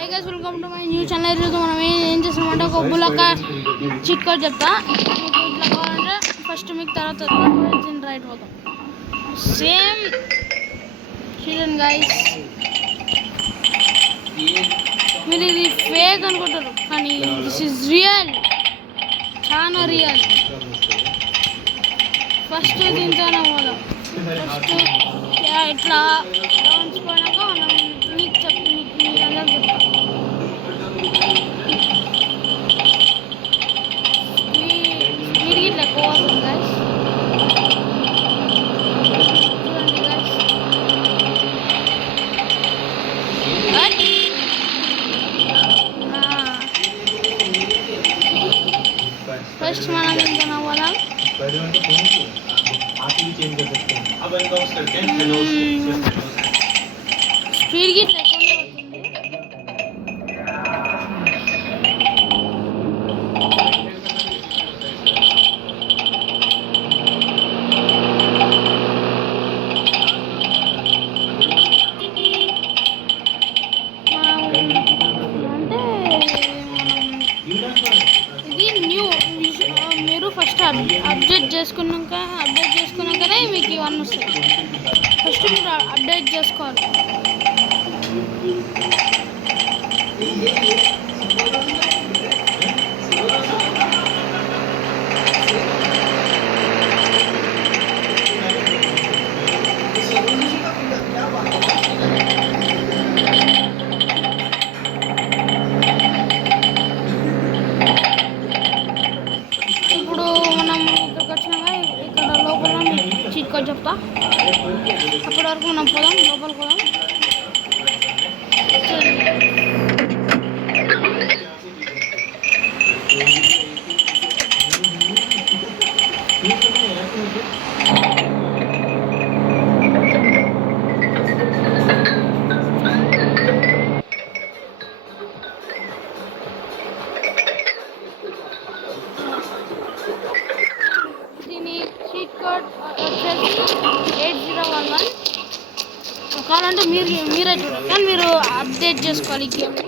Hey guys welcome to my new channel. ఈరోజు మనం ఏం చేస్తామంటే ఒక బుల్లక చిక్ కోడ్ చెప్తా. మీకు ఇట్లా కావాలంటే ఫస్ట్ మీకు తర్వాత రైట్ పోతాం. సేమ్ చూడండి గైస్, మీరు ఇది ఫేక్ అనుకుంటారు కానీ దిస్ ఇస్ రియల్, చాలా రియల్. ఫస్ట్ దీంతోనే పోదాం. ఫస్ట్ ఇట్లా ఉంచుకోనాక మనం నీకు అందరికి చెప్తాం. స్పీడ్కి ఇట్లా ఎక్కువ వస్తుంది గైస్. చూడండి గైస్, ఫస్ట్ మనం దీంతో పోదాం. స్పీడ్కి ఇట్లా ఇది న్యూ. మీరు ఫస్ట్ అప్డేట్ చేసుకున్నాకనే మీకు ఇవన్నీ వస్తాయి. ఫస్ట్ మీరు అప్డేట్ చేసుకోవాలి. ఇప్పుడు మనం ఇక్కడికి వచ్చినాక ఇక్కడ లోపల చీట్ కోడ్ చెప్తా. అప్పటి వరకు మనం పోదాం, లోపలికి పోదాం. దీని చీట్ కోడ్ వచ్చేసి 8011. కావాలంటే మీరే చూడండి, కానీ మీరు అప్డేట్ చేసుకోవాలి ఈ గేమ్ని.